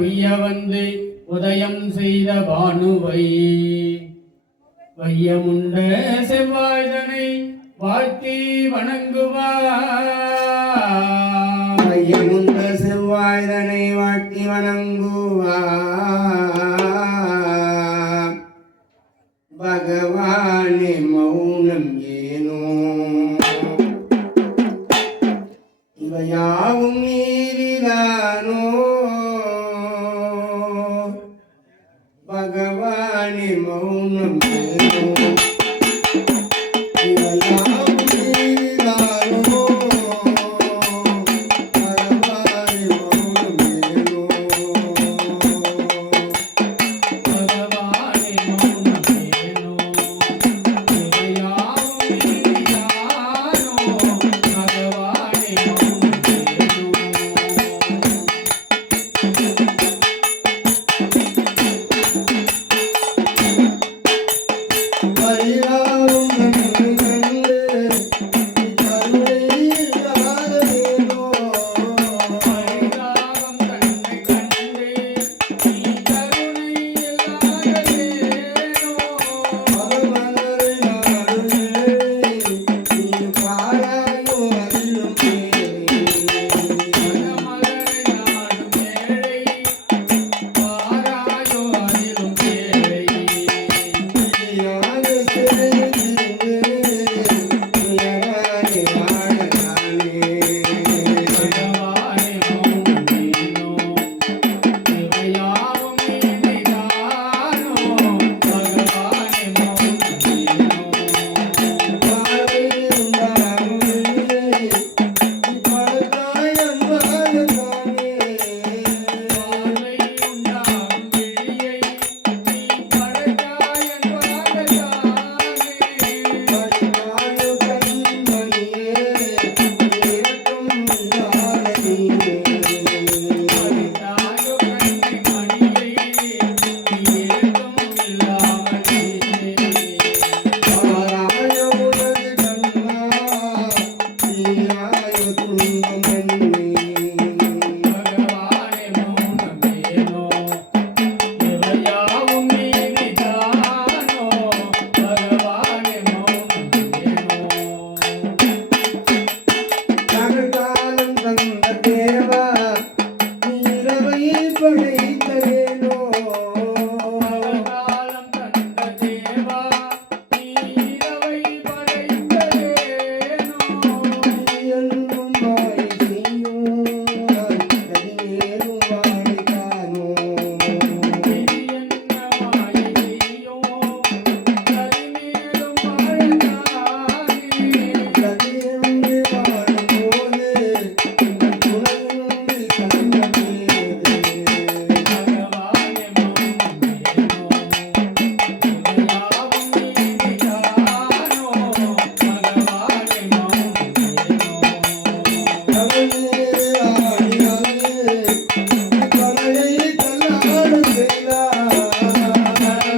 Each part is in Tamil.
உய்ய வந்து உதயம் செய்த பானுவை வையமுண்ட செவ்வாய்தனை வாழ்த்தி வணங்குவார். வையமுண்ட செவ்வாய்தனை வாழ்த்தி வணங்குவார். பகவானே மௌனம் ஏனோ இவையாவும் மீறிதானோ பகவானே மௌனம் ஏனோ இவையாவும் மீறிதானோ பகவானே மௌனம் ஏனோ பகவானே மௌனம் ஏனோ இவையாவும் மீறிதானோ பகவானே மௌனம் ஏனோ. பரிவாரும் கண்டு கண்டு கருணை இல்லாததேனோ பரிதாபம் கண்டு கண்டு நீ கருணை இல்லாததேனோ. மறுமலரை நாடுவே நீ பாராயோ அதிலும் மனமலரை நாடும் ஏழை பாராயோ அதிலும் ஏழை. யாக செய்திருந்தே உயரானே வாழலானே பகவானே மௌனம் ஏனோ இவையாவும் மீறிதானோ பகவானே மௌனம் ஏனோ. பார்வை உண்டாகுதில்லை படுத்தாய் அன்பாகத்தானே பார்வை உண்டாகும் விழியை நீ படைத்தாய் என்பாகத்தானே. பரிவாயோ கண்மணியே இரக்கம் இல்லாததீனே பறித்தாயோ கண்ணை மணியை நீ ஏக்கம் இல்லாமலே. பாராயோ உனது கண்ணா தீராயோ துன்பம் என்னே பகவானே மௌனம் ஏனோ இவையாவும் மீறிதானோ பகவானே மௌனம் ஏனோ. நகர்காலம் தந்த தேவா நீரவை படைத்தேனோ காலம் கண்ட தேவா நீ இரவை படைத்ததேனோ. என்றும் வாய் செய்யும் கதிமேலும் வாழைத்தானோ என்ன மாயை செய்யோ கதிமேலும் வாழத்தானே. கதியென்று வாழும்போது உங்கள் துணையின்றி கண்டதேது பகவானே மௌனம் ஏனோ இவையாவும் மீறிதானோ பகவானே மௌனம் ஏனோ. கவலையே ஆடினாலே கலையை தள்ளாட செய்தார்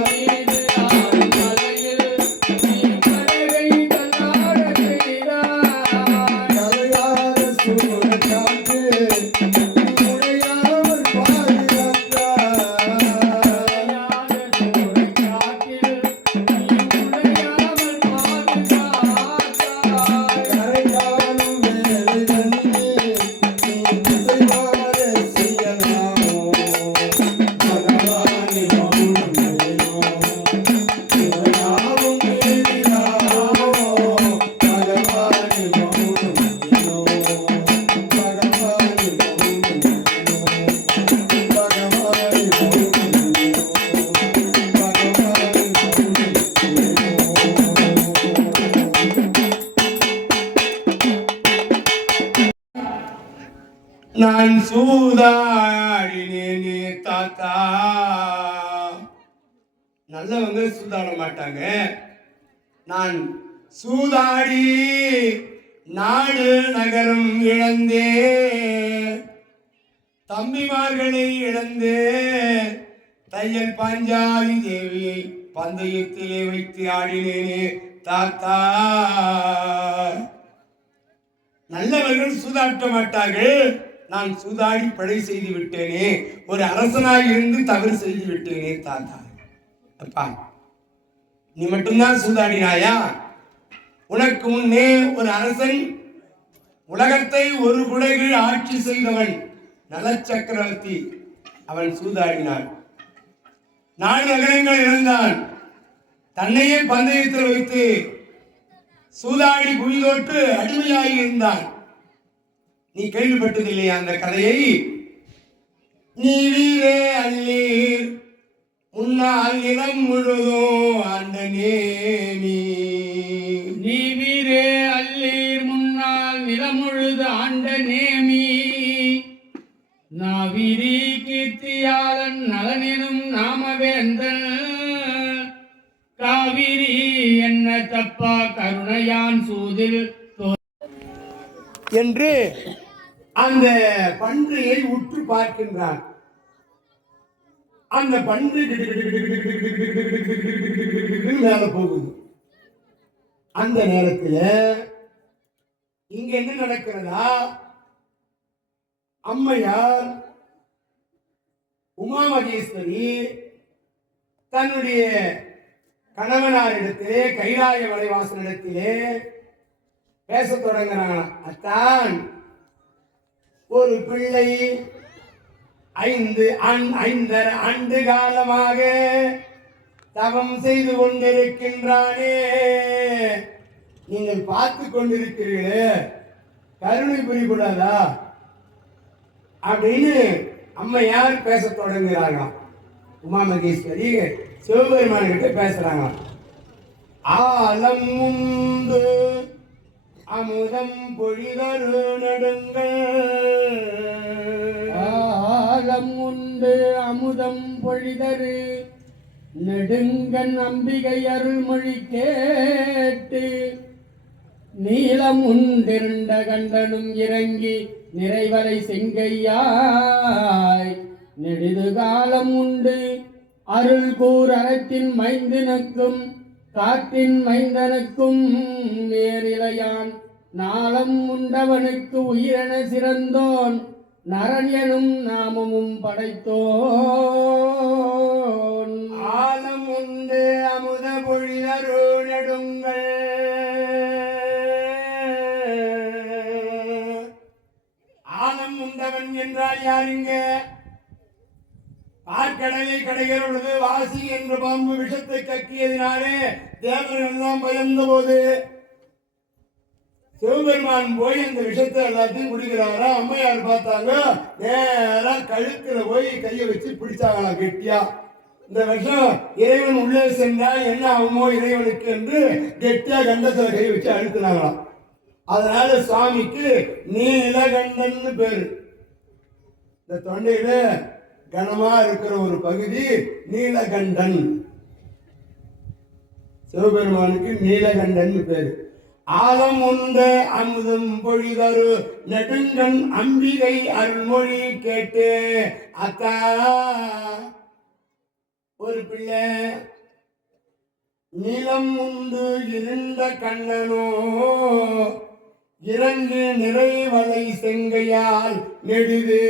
மீது ஆடும் மலையில் நீ படகை தள்ளாடச் செய்தாய். கலையாத சூழக்காற்று உடையாமல் பாதுகாத்தார் அலையாத சூறைக்காற்றில் நீ உடையாமல் பாதுகாத்தாய். கரைகாலும் வேலை தந்து நீ திசைமாற செய்யலாமோ பகவானே மௌனம் ஏனோ இவையாவும் மீறினாமோ பகவானே மௌனம் ஏனோ பகவானே மௌனம் ஏனோ பகவானே மௌனம் ஏனோ நான் சூதாடினேனே தாத்தா. நல்லவங்க சூதாட மாட்டாங்க. நான் சூதாடி நாடு நகரம் இழந்தே தம்பிமார்களை இழந்தே தையல் பாஞ்சாலி தேவியை பந்தயத்திலே வைத்து ஆடினேனே தாத்தா. நல்லவர்கள் சூதாட்ட மாட்டார்கள். நான் சூதாடி படை செய்து விட்டேனே, ஒரு அரசனாய் இருந்து தவறு செய்து விட்டேனே தாத்தா. அப்பா, நீ மட்டும்தான் சூதாடினாயா? உனக்கு முன்னே ஒரு அரசன், உலகத்தை ஒரு குடைகள் ஆட்சி செய்தவன் நலச்சக்கரவர்த்தி, அவன் சூதாடினான். 4 நகரங்கள் இழந்தான். தன்னையே பந்தயத்தில் வைத்து சூதாடி குழிதோட்டு அடிமையாகி இருந்தான். நீ கேள்விப்பட்டதில்லையா அந்த கதையை? நீ வீரே அல்லீர் முன்னால் நிலம் முழுதும் ஆண்ட நேமி. நீ வீரே அல்லீர் முன்னால் நிலம் முழுது ஆண்ட நேமி. நாவிரி கீர்த்தியாளன் நலனெனும் நாமவேந்தன். காவிரி என்ன தப்பா கருணையான் சூதில் என்று அந்த பன்றியை உற்று பார்க்கின்றான். அந்த பன்றி மேல போகுது. அந்த நேரத்தில் இங்க என்ன நடக்கிறதா? அம்மையார் உமா மகேஸ்வரி தன்னுடைய கணவனாரிடத்திலே, கைலாய மலைவாசனிடத்திலே பேச தொடங்குறாங்க. அத்தான், ஒரு பிள்ளை 5 ஆண்டு காலமாக தவம் செய்து கொண்டிருக்கின்றானே, நீங்கள் பார்த்து கொண்டிருக்கிறீர்களே, கருணை புரியக்கூடாதா அப்படின்னு அம்மையார் பேச தொடங்குகிறார்களாம். உமா மகேஸ்வரி சிவபெருமான் கிட்ட பேசுறாங்க. ஆலம் உண்டு அமுதம் பொழிதரு நடுங்கள். ஆலம் உண்டு அமுதம் பொழிதரு நெடுங்கண் அம்பிகை அருள்மொழி கேட்டு. நீலம் உண்டிருண்ட கண்டனும் இறங்கி நிறைவரை செங்கையாய். நெடுது காலம் உண்டு அருள் கூர் அறத்தின் மைந்தனுக்கும் காற்றின் மைந்தனுக்கும் வேறிலையான். நாளம் உண்டவனுக்கு உயிரென சிறந்தோன் நரன் எனும் நாமமும் படைத்தோன். ஆலம் உண்டு அமுத பொழிதரு நெடுங்கள். ஆலம் உண்டவன் என்றால் யாருங்க? பார்க்கடலை கடைகள் உள்ளது. வாசி என்ற பாம்பு விஷத்தை கக்கியதினாலே தேவர்கள் எல்லாம் பயந்த போது சிவபெருமான் போய் அந்த விஷத்தை எல்லாத்தையும் குடிக்கிறாரா. அம்மையார் பார்த்தாங்க, நேரா கழுத்துல போய் கையை வச்சு பிடிச்சாங்களாம் கெட்டியா. இந்த விஷம் இறைவன் உள்ளே சென்றால் என்ன ஆகுமோ இறைவனுக்கு என்று கெட்டியா கண்டத்துல கை வச்சு அழுத்தினாங்களாம். அதனால சுவாமிக்கு நீலகண்டன் பேரு. இந்த தொண்டையில கனமா இருக்கிற ஒரு பகுதி நீலகண்டன். சிவபெருமானுக்கு நீலகண்டன் பேரு. ஆலம் உண்ட அமுதம் பொழிதரு நெடுங்கண் அம்பிகை அருள்மொழி கேட்டு. அத்தா, ஒரு பிள்ளை நிலம் உண்டு இருண்ட கண்ணனோ இறங்கு நிறைவலை செங்கையால் நெடுது.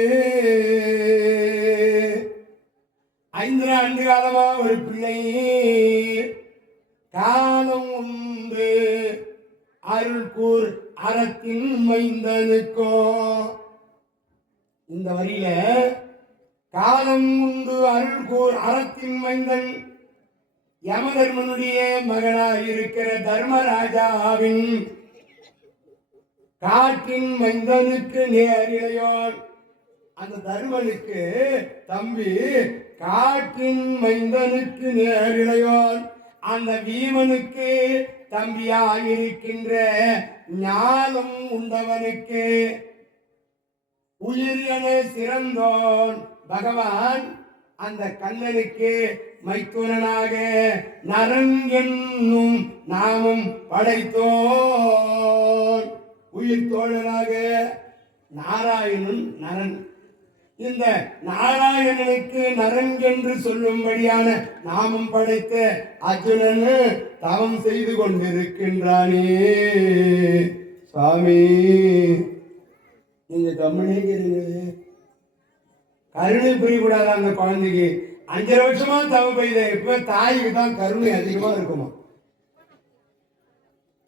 5 ஆண்டு காலமா ஒரு பிள்ளை காலம் உண்டு அருள் கூர் அறத்தின் மைந்தனுக்கோ. இந்த வரியில காலம் உண்டு அருள் கூர் அறத்தின் மைந்தன் யமதர்மனுடைய மகனாக இருக்கிற தர்மராஜாவின் காற்றின் மைந்தனுக்கு நேரிழையோன். அந்த தர்மனுக்கு தம்பி காற்றின் மைந்தனுக்கு நேரிழையோன். அந்த வீமனுக்கு தம்பியாக இருக்கின்ற ஞானம் உண்டவனுக்கு உயிர் என சிறந்தோன் பகவான். அந்த கண்ணனுக்கு மைத்துனனாக நரன் என்னும் நாமம் படைத்தோன். உயிர் தோழனாக நாராயணன் நரன். இந்த நாராயணனுக்கு நரன் என்று சொல்லும்படியான நாமம் படைத்த அர்ஜுனன் தவம் செய்து கொண்டிருக்கின்றானே. சுவாமி நீங்க கம்முனேங்கிறீங்களே, கருணை புரியக்கூடாது அந்த குழந்தைக்கு. 5 வருஷமா தவம் பெய்த இப்ப தாய்க்கு தான் கருணை அதிகமா இருக்குமா.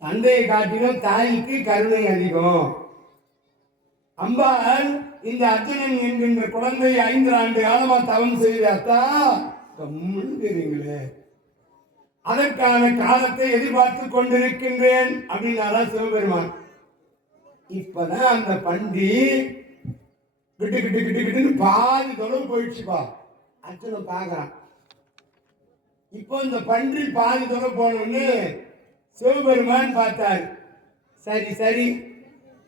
தந்தையை காட்டிலும் தாய்க்கு கருணை அதிகம். அம்பாள் இந்த அர்ஜுனன் என்கின்ற குழந்தை 5 ஆண்டு காலமா தவம் செய்தாத்தா கம்முங்கிறீங்களே, அதற்கான காலத்தை எதிர்பார்த்து கொண்டிருக்கின்றேன் அப்படின்னாரா சிவபெருமான். இப்பதான் அந்த பண்டி கிட்டு கிட்டு கிட்டு கிட்டுன்னு பாதி தொலைவு போயிடுச்சுப்பா. அர்ஜுனன் பார்க்கறான். இப்போ இந்த பன்றி பாதி தொலை போனோன்னு சிவபெருமான் பார்த்தார். சரி சரி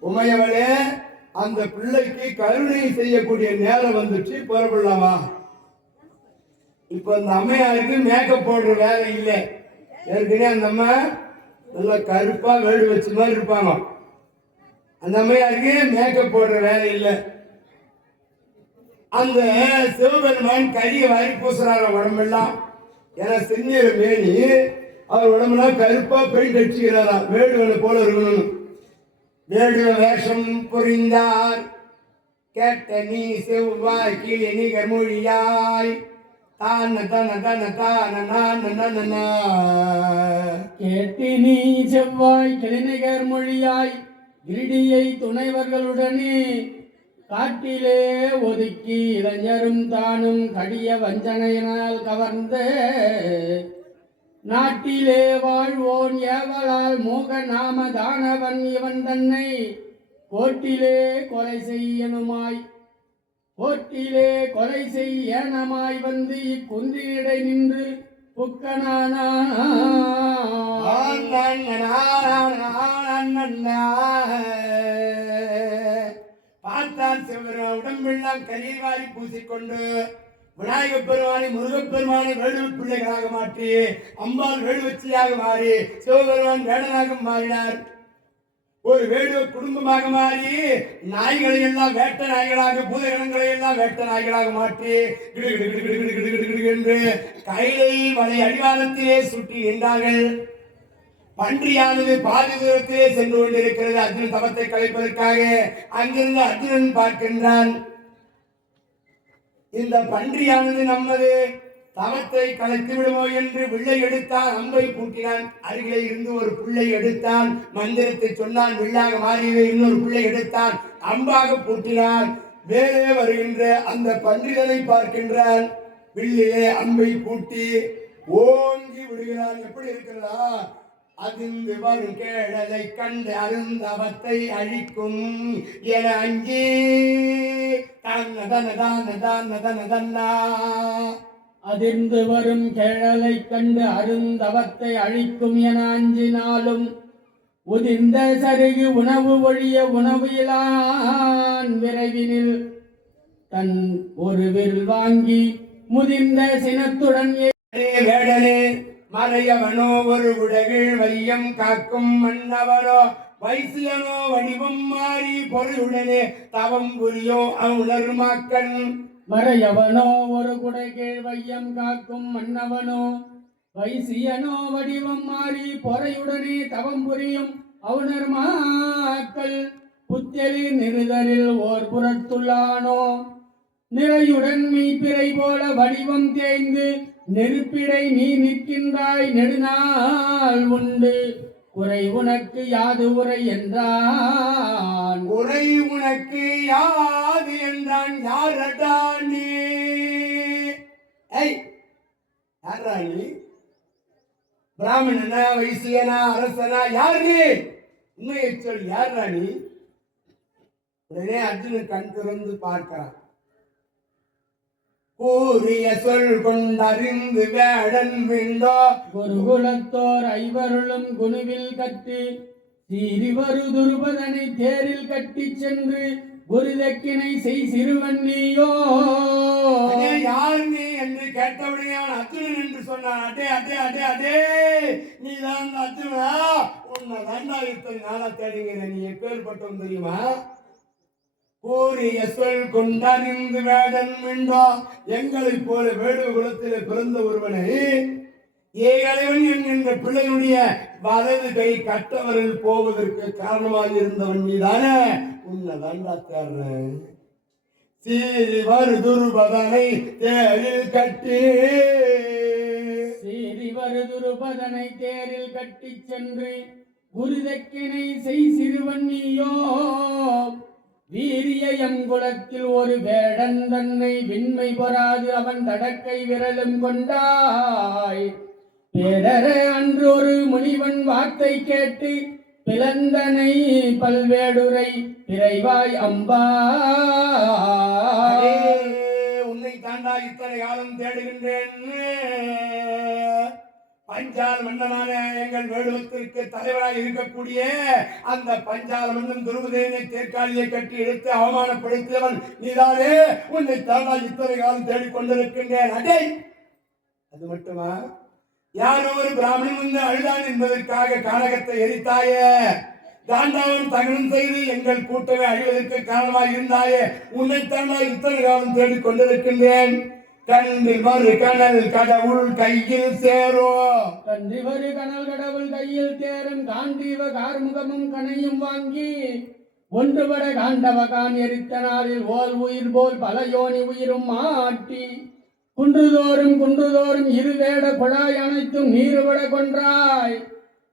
உமையவளே, அந்த பிள்ளைக்கு கருணை செய்யக்கூடிய நேரம் வந்துச்சு, புறப்படலாமா? இப்போ அந்த அம்மையாருக்கு மேக்கப் போடுற வேலை இல்லை. ஏற்கனவே அந்த அம்மா நல்லா கருப்பா வேடு வச்ச மாதிரி இருப்பாங்க. அந்த அம்மையாருக்கு மேக்கப் போடுற வேலை இல்லை. அந்த சிவபெருமான் கரிய வாரி பூசுறார உடம்பெல்லாம். ஏன்னா செந்நிற மேனி, அவர் உடம்புலாம் கருப்பா பெயிண்ட் அடிச்சுக்கிறாராம், வேடுவனை போல இருக்கணும். வேடுவ வேஷம் புரிந்தார் கேட்ட நீ செவ்வாய் கீழே நீ கர்மொழியாய் தான் தன தன தான கேட்டு நீ செவ்வாய் கிளிநகர் மொழியாய் கிரிடியை துணைவர்களுடனே காட்டிலே ஒதுக்கி இளைஞரும் தானும் கடிய வஞ்சனையினால் கவர்ந்த நாட்டிலே வாழ்வோன் ஏவலால் மோக நாம தானவன் இவன் தன்னை கோட்டிலே கொலை செய்யனுமாய் கோட்டிலே கொலை செய்யனமாய் வந்து இக்குன்றினிடை நின்று பார்த்தான் சிவபெருமான் உடம்பெல்லாம் கரியை வாரி பூசிக்கொண்டு விநாயகப் பெருமானை முருகப் பெருமானை வேடுவ பிள்ளைகளாக மாற்றி அம்பாள் வேடுவச்சியாக மாறி சிவபெருமான் வேடனாக மாறினார். ஒரு வேடுவ குடும்பமாக மாறி நாய்களை எல்லாம் வேட்ட நாய்களாக, பூதகணங்களை எல்லாம் வேட்ட நாய்களாக மாற்றி என்று கைலை மலை அடிவாரத்திலே சுற்றி நின்றார்கள். பன்றியானது பாதி தூரத்திலே சென்று கொண்டிருக்கிறது அர்ஜுனன் தவத்தை கலைப்பதற்காக. அங்கிருந்து அர்ஜுனன் பார்க்கின்றான், இந்த பன்றியானது நமது தவத்தை கலைத்து விடுமோ என்று வில்லை எடுத்தான், அம்பை பூட்டினான். அருகிலே இருந்து ஒரு பிள்ளை எடுத்தான், மந்திரத்தை சொன்னான், வில்லாக மாறியது. இன்னொரு பிள்ளை எடுத்தான், அம்பாக பூட்டினான். வேறே வருகின்ற அந்த பன்றிகளை பார்க்கின்றான், வில்லிலே அம்பை பூட்டி ஓங்கி விடுகிறான். எப்படி இருக்கிறதா? அதிர்ந்து வரும் கேழலை கண்டு அருந்தவத்தை அழிக்கும் என அஞ்சி அதிர்ந்து வரும் கேழலை கண்டு அருந்தவத்தை அழிக்கும் என அஞ்சினாலும் உதிர்ந்த சருகு உணவு ஒழிய உணவு இலான் விரைவினில் தன் ஒரு வில் வாங்கி முதிர்ந்த சினத்துடன் வேடனே மறையவனோ ஒரு உலகில் வையம் காக்கும் மன்னவனோ வைசியனோ வடிவம் மாறி பொருளுடனே தவம் புரியோ அவுணர்மாக்கன். மறையவனோ ஒரு குடைகீழ் வையம் காக்கும் மன்னவனோ வைசியனோ வடிவம் மாறி பொறையுடனே தவம் புரியும் அவுணர்மாக்கள். புத்தெளி நிறுதலில் ஓர் புறத்துள்ளானோ நிறையுடன் மீப்பிறை போல வடிவம் தேய்ந்து நெருப்பிடை நீ நிற்கின்றாய் நெடுநாள் உண்டு குறை உனக்கு யாது உரை என்றான். உரை உனக்கு யாது என்றான். யாரடா நீ? யாரா நீ? பிராமணனா, வைசியனா, அரசனா? யாரு? உண்மையை சொல், யாரா நீ? உடனே அர்ஜுனன் கண் திறந்து பார்க்கிறான். கூறிய சொல் கொண்டறிந்து வேடன் விண்டோ குருகுலத்தோர் ஐவருளும் குணுவில் கட்டி சீரிவரு துருபதனை தேரில் கட்டி சென்று குருதக்கினை செய் சிறுவன் நீயோ. யார் நீ என்று கேட்டவுடனே அவன் அர்ஜுனன் என்று சொன்னான். அடே அடே அடே அடே, நீ தான் அர்ஜுனா? உன்னை 2000 நாளா தேடுகிறேன். நீ எப்பேற்பட்டவன் தெரியுமா? கூறிய சொல் கொண்டறிந்து வேடன் மிண்டா எங்களைப் போல வேடுவ குலத்திலே பிறந்த ஒருவனை ஏகலைவன் என்கின்ற பிள்ளையுடைய வலது கை கட்டவரில் போவதற்கு காரணமாக இருந்தவன் மீதான உன்னை தாண்டா தேர்றேன். சீறி வருதுருபதனை தேரில் கட்டி சீறி வருதுருபதனை தேரில் கட்டி சென்று குருதக்கினை செய் சிறுவன் நீயோ வீரிய எங்குலத்தில் ஒரு வேடன் தன்னை விண்மை பொறாது அவன் தடக்கை விரலும் கொண்டாய் பேரற அன்று ஒரு முனிவன் வார்த்தை கேட்டு பிளந்தனை பல்வேடுரை பிறைவாய் அம்பா உன்னை தாண்டா இத்தனை காலம் தேடுகின்றேன். பஞ்சால் மன்னனான எங்கள் வேடுவத்திற்கு தலைவராக இருக்கக்கூடிய அந்த பஞ்சால மன்னன் துருபதேனை தேர்காலியை கட்டி எடுத்து அவமானப்படுத்தியவன் நீதானே. உன்னை தாண்டா இத்தனை காலம் தேடிக்கொண்டிருக்கின்றேன். அடே அது மட்டுமா, யாரோ ஒரு பிராமணன் வந்து அழுதான் என்பதற்காக கானகத்தை எரித்தாயே. தாண்டாவன் தகனம் செய்து எங்கள் கூட்டமே அழிவதற்கு காரணமாக இருந்தாயே. உன்னை தாண்டா இத்தனை காலம் தேடிக்கொண்டிருக்கின்றேன். கண்ணில் வரு கனல் கடவுள் கையில் சேரோ கண்டி வரு கனல் கடவுள் கையில் தேரும் காண்டீவ கார்முகமும் கனையும் வாங்கி ஒன்றுபட காண்டவகான் எரித்த நாளில் ஓல் உயிர் போல் பல யோனி உயிரும் மாட்டி குன்றுதோறும் இருவேட குழாய் அனைத்தும் நீருபட கொன்றாய்.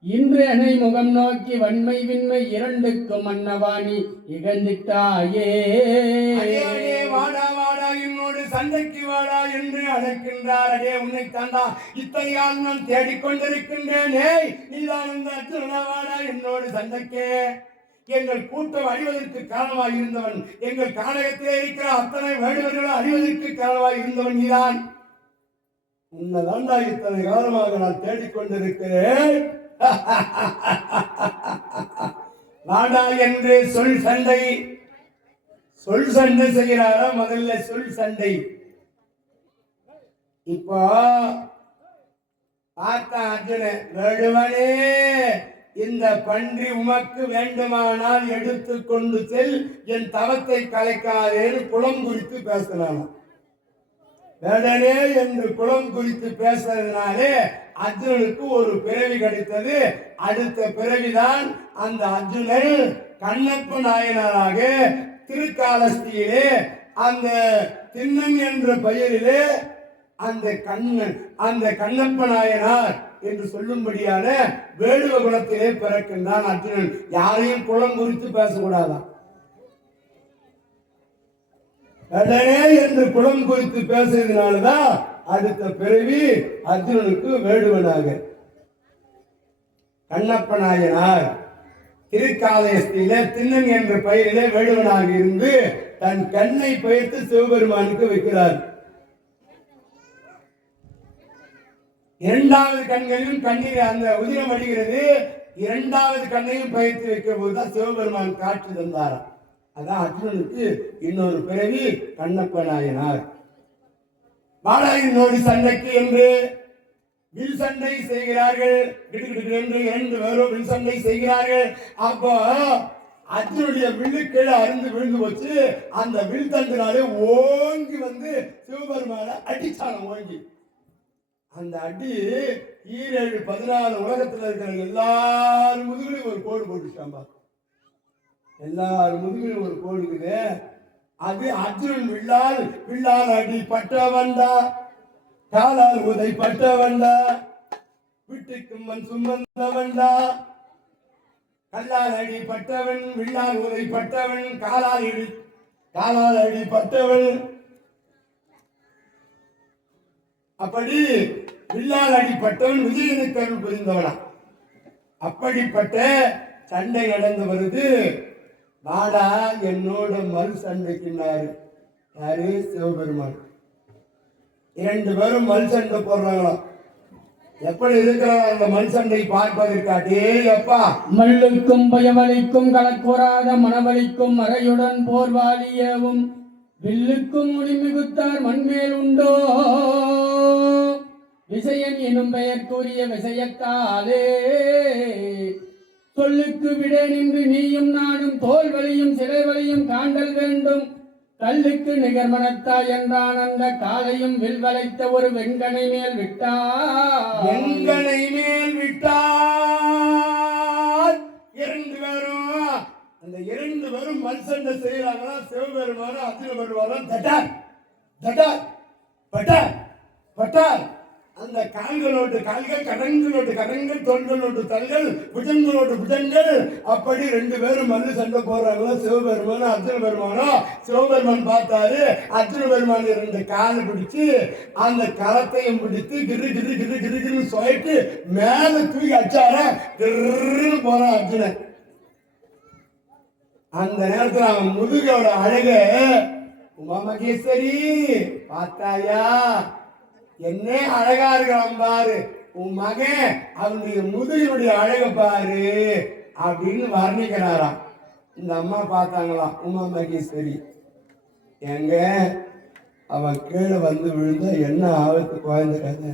இன்று என்னை முகம் நோக்கி வன்மை விண்மை இரண்டுக்கும் மன்னவாணி இகழ்ந்திட்டாயே. வாடா வாடா என்னோடு சண்டைக்கு வாடா என்று அழைக்கின்றார். அடே உன்னை தாண்டா இத்தனையால் நான் தேடிக்கொண்டிருக்கின்றேனே. நீதான் இந்த அர்ஜுனா வாடா என்னோடு சண்டைக்கே. எங்கள் கூட்டம் அழிவதற்கு காரணமாக இருந்தவன், எங்கள் கானகத்திலே இருக்கிற அத்தனை வேடுவர்களும் அழிவதற்கு காரணமாக இருந்தவன் நீதான். உன்னை தாண்டா இத்தனை காலமாக நான் தேடிக்கொண்டிருக்கிறேன். வாடா என்று சொல் சண்டை செய்கிறாரா? முதல்ல சொல் சண்டை. இப்போ பார்த்தா அர்ஜுனன், வேடுவனே இந்த பன்றி உமக்கு வேண்டுமானால் எடுத்துக்கொண்டு செல், என் தவத்தை கலைக்காதேன்னு குலம் குறித்து பேசினான். வேடனே என்று குலம் குறித்து பேசுறதுனாலே அர்ஜுனனுக்கு ஒரு பிறவி கிடைத்தது. அடுத்த பிறவிதான் அந்த அர்ஜுனன் கண்ணப்ப நாயனாராக திருக்காலஸ்தியிலே அந்த திண்ணன் என்ற பெயரிலே அந்த கண்ணப்ப நாயனார் என்று சொல்லும்படியான வேடுவ குலத்திலே பிறக்கின்றான் அர்ஜுனன். யாரையும் குலம் குறித்து பேசக்கூடாதான். வேடனே என்று குலம் குறித்து பேசுறதுனாலதான் அடுத்த பிறவி அர்ஜுனனுக்கு வேடுவனாக கண்ணப்ப நாயனார் திருக்காலஸ்தியில திண்ணன் என்ற பெயரிலே வேடுவனாக இருந்து தன் கண்ணை பெயர்த்து சிவபெருமானுக்கு வைக்கிறார். இரண்டாவது கண்களிலும் கண்ணீர் அந்த உதிரம் அடிக்கிறது. இரண்டாவது கண்ணையும் பெயர்த்து வைக்கிற போதுதான் சிவபெருமான் காட்சி தந்தாராம். அதான் அர்ஜுனனுக்கு இன்னொரு பிறவி கண்ணப்ப நாயனார். வாடாயினோடு சண்டைக்கு என்று வில் சண்டை செய்கிறார்கள். என்று 2 பேரும் வில் சண்டை செய்கிறார்கள். அப்போ அர்ஜுனுடைய வில்லு கீழே அருந்து விழுந்து போச்சு. அந்த வில் தண்டினாலே ஓங்கி வந்து சிவபெருமான அடிச்சான ஓங்கி. அந்த அடி 7 14 உலகத்தில் இருக்கிற எல்லாரும் முதுகிலும் ஒரு கோடு போட்டுச்சாம்பா. எல்லாரும் முதுகிலும் ஒரு கோடுக்குது. அது அர்ஜுனன் வில்லால் அடி பட்டவன்டா, காலால் உதை பட்டவன்டா, வீட்டுக்கு மண் சுமந்தவன்டா. கல்லால் அடி பட்டவன், வில்லால் உதை பட்டவன், காலால் அடி பட்டவன். அப்படி வில்லால் அடிப்பட்டவன் விஜயனுக்கு அருள் புரிந்தவனா. அப்படிப்பட்ட சண்டை நடந்து வருது. வாடா என்னோட மறு சண்டைக்குன்னாரு. யாரு? சிவபெருமான். 2 பேரும் மண் சண்டை போடுறாங்களாம். எப்படி இருக்கிறாங்க அந்த மண் சண்டை பார்ப்பதற்காட்டே அப்பா. மல்லுக்கும் பயமளிக்கும் கலக்கூறாத மனவலிக்கும் மறையுடன் போர்வாளியவும் வில்லுக்கும் முடிமிகுத்தார் மண்மேல் உண்டோ விசயன் எனும் பெயர் கூறிய விஷயத்தாலே சொல்லுக்கு விடே நின்று நீயும் நானும் தோல் வலியும் சிறை வலியும் காண்டல் வேண்டும். கல்லுக்கு நிகர் மனத்தாய் என்றான் அந்த காலையும் வில் வளைத்த ஒரு வெங்கனை மேல் விட்டார். வெங்கனை மேல் விட்டார். இரண்டு பேரும் அந்த இரண்டு பேரும் மல்சண்டை செய்யறாங்களா. சிவபெருமானும் அர்ஜுன பெருமானும் தட்டார் தட்டார் பட்டார் பட்டார். அந்த கால்களோடு கால்கள், கரங்களோடு கரங்கள், தோள்களோடு தல்கள், புஜங்களோடு புஜங்கள், அப்படி ரெண்டு பேரும் மல்லு சண்டை போடுறாங்களோ. சிவபெருமானும் அர்ஜுன பெருமானும். சிவபெருமான் பார்த்தாரு, அர்ஜுன பெருமான் ரெண்டு காலை பிடிச்சு அந்த கரத்தையும் பிடித்து கிரு கிரு கிரு கிரு கிரு சொல்லிட்டு மேல தூக்கி அச்சார கிருன்னு போறான் அர்ஜுனன். அந்த நேரத்தில் அவன் முதுகோட அழக உமா மகேஸ்வரி பார்த்தாயா, என்ன அழகா இருக்கலாம் பாரு, உன் மகன் அவனுடைய முதுகினுடைய அழக பாரு அப்படின்னு வர்ணிக்கிறாராம். இந்த அம்மா பார்த்தாங்களாம் உமா மகேஸ்வரி. எங்க அவன் கீழே வந்து விழுந்தா என்ன ஆபத்து குழந்தைக்காது.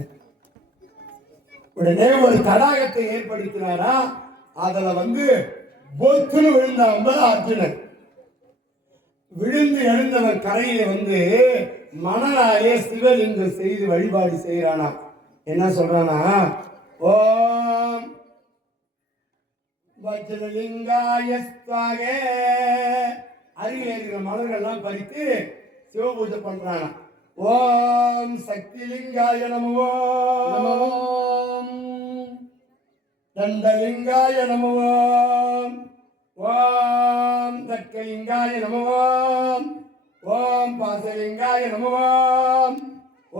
உடனே ஒரு தடாகத்தை ஏற்படுத்தினாரா. அதுல வந்து பொத்துன்னு விழுந்தான் அர்ஜுனன். விழுந்து எழுந்தவன் கரையில வந்து மணலாலே சிவலிங்கம் செய்து வழிபாடு செய்யறானா. என்ன சொல்றானா, ஓம் வஜ்ரலிங்காயஸ்தாக அருகில் இருக்கிற மலர்கள்லாம் பறித்து சிவபூஜை பண்றானா. ஓம் சக்தி லிங்காய நமோ, தண்டலிங்காய நமோ, ஓம் தட்கலிங்காய நமோ, ஓம் பாசலிங்காய நமோ,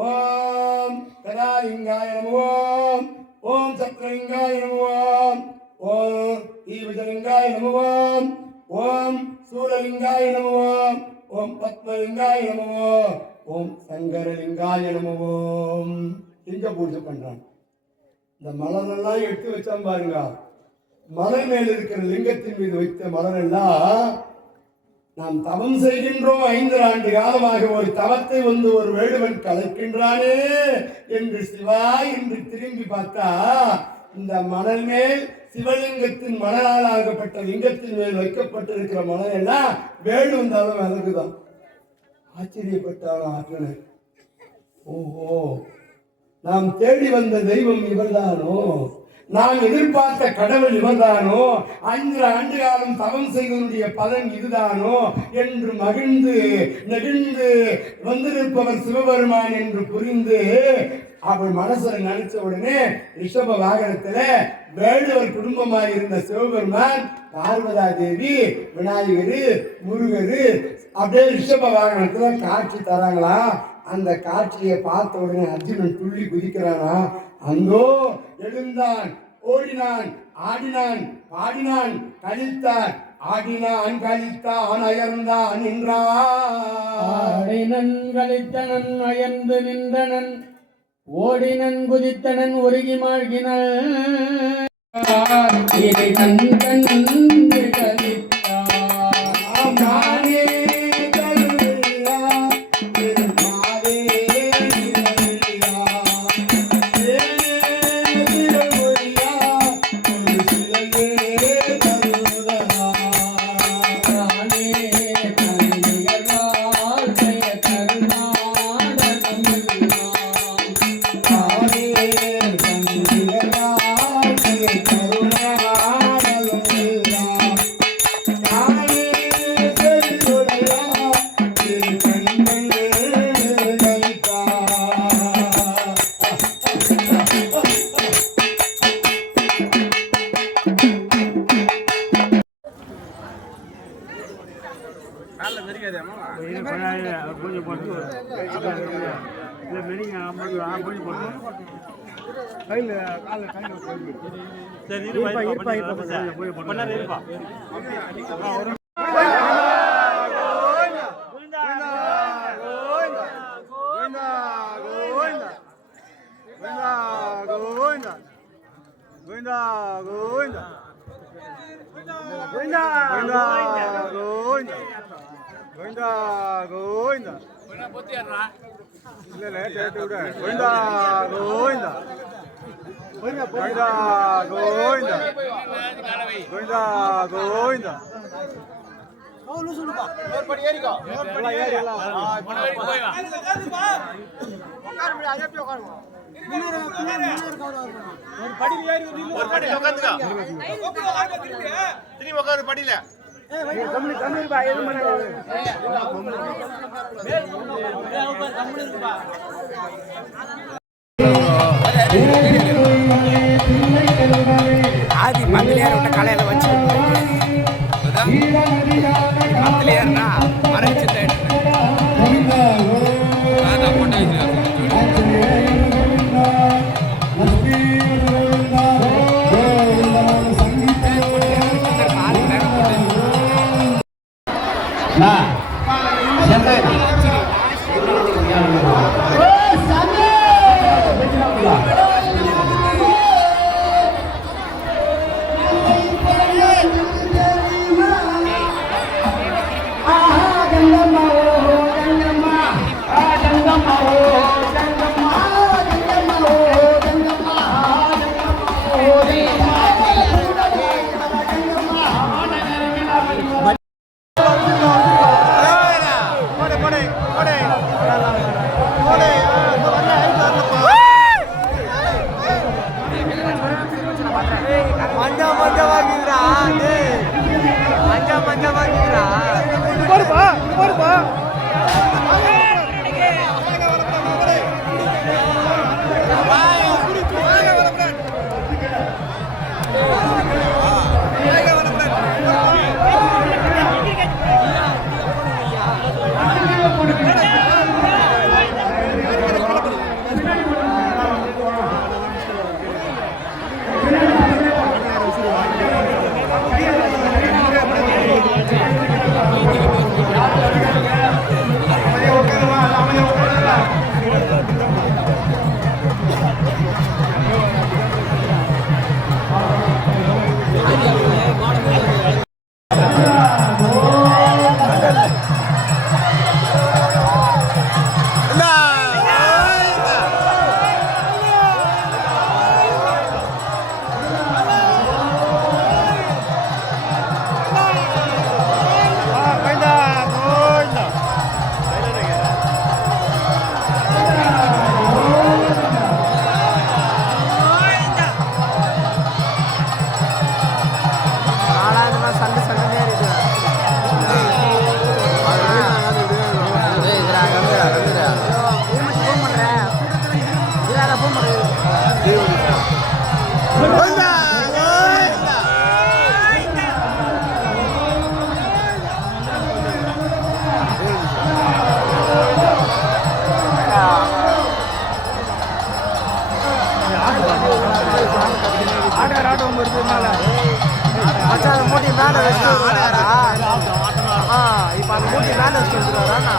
ஓம் கதாலிங்காய நமோ, ஓம் சத்ரலிங்காய நமோ, ஓம் ஈவஜலிங்காய நமோ, ஓம் சூரலிங்காய நமோ, ஓம் பத்மலிங்காய நமோ, ஓம் சங்கரலிங்காய நமோ. லிங்க பூஜை பண்றான். இந்த மலரெல்லாம் எடுத்து வச்சான் பாருங்க. மலர் மேல் இருக்கிற லிங்கத்தின் மீது வைத்த மலர் எல்லாம் நாம் தவம் செய்கின்றோம். 5 ஆண்டு காலமாக ஒரு தவத்தை வந்து ஒரு வேடுவன் கலக்கின்றானே என்று சிவாய் என்று திரும்பி பார்த்தா, இந்த மணல் மேல் சிவலிங்கத்தின் மணலால் ஆகப்பட்ட லிங்கத்தின் மேல் வைக்கப்பட்டிருக்கிற மணல் எல்லாம் வேடு வந்தாலும் அழகுதான். ஆச்சரியப்பட்டாலும் ஆற்றன. ஓஹோ, நாம் தேடி வந்த தெய்வம் இவர்தானோ, நாம் எதிர்பார்த்த கடவுள் இவர்தானோ, 5 ஆண்டு காலம் தவம் செய்வதனுடைய பலன் இதுதானோ என்று மகிழ்ந்து நெகிழ்ந்து வந்திருப்பவர் சிவபெருமான் என்று புரிந்து அவள் மனசுல நினைச்ச உடனே ரிஷப வாகனத்துல வேடுவர் குடும்பமாக இருந்த சிவபெருமான், பார்வதா தேவி, விநாயகர், முருகர் அப்படியே ரிஷப வாகனத்துல காட்சி தராங்களா. அந்த காட்சியை பார்த்த உடனே அர்ஜுனன் துள்ளி குதிக்கிறானா. அங்கோ எழுந்தான், ஓடினான், ஆடினான், பாடினான், கழித்தான், ஆடினான், கழித்தான், அயர்ந்தான் நின்றான். கழித்தனன் அயர்ந்து நின்றனன், ஓடினன் குதித்தனன் ஒருகி மாழ்கினன். ஆதி மந்திலியார் விட்ட கலையில வச்சு மந்திலியார்னா மறைச்சு மூட்டி மேலே வச்சு இப்போ அந்த மூட்டி மேலே வச்சு வந்துடுவாரா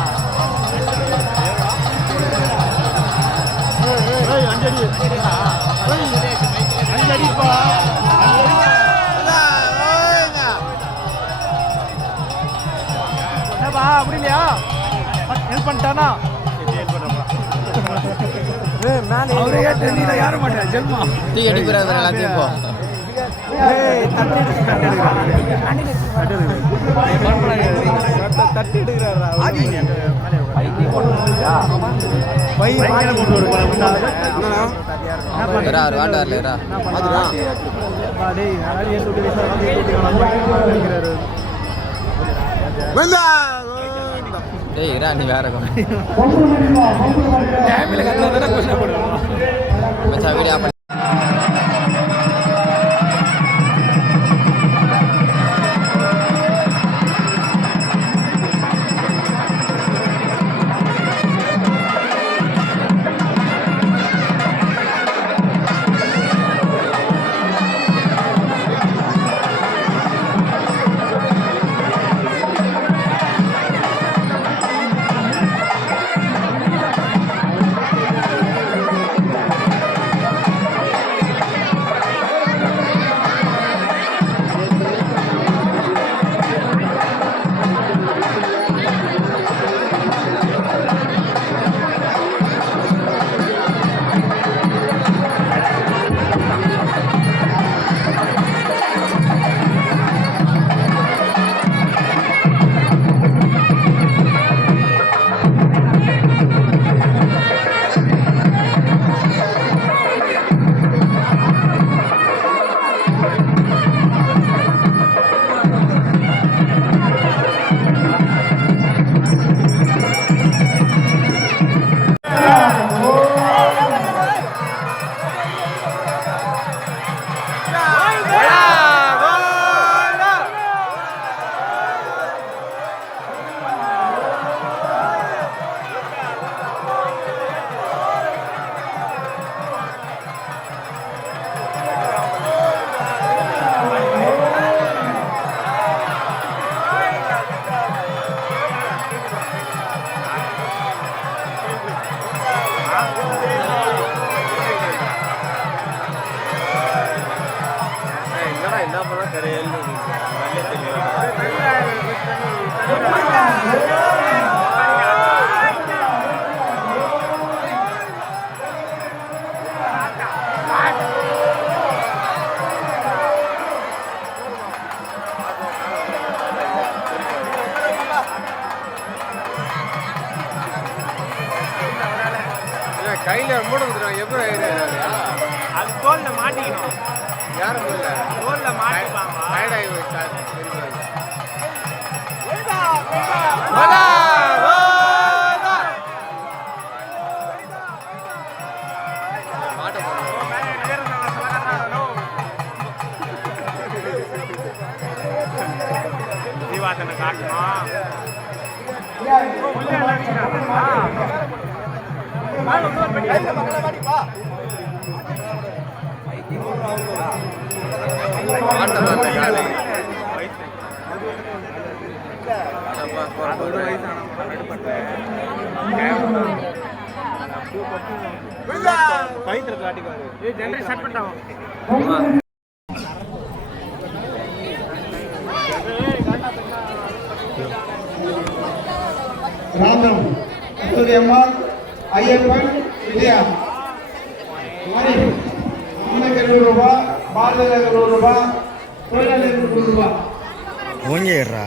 என்னப்பா அப்படி இல்லையா ஹெல்ப் பண்ணிட்டானா அவரே டெல்லியில் யாரும் மாட்டேன் ஜென்மா டீ அடிக்கிறாரு எல்லாத்தையும் இப்போ தட்டி எடுக்கிறாரா நீ வேற வீடியோ கையில மூட எப்படி அது தோல்ல மாட்டிக்கணும். யாரும் இல்ல தோல்ல மாட்டிப்பாங்க. டயர்டாகி போயிடுச்சு தீவாசனை காட்டணும். கைத்துல காட்டிக்காரு. ஜெனரேட் ஸ்டார்ட் பண்ணிட்டாங்க. ராமம் அம்மா ஐயப்பன் விஜயா மாறி அம்மைக்கு 200 ரூபாய், பாலனுக்கு 100 ரூபாய், கோயிலுக்கு 100 ரூபாய். ஓங்கேறா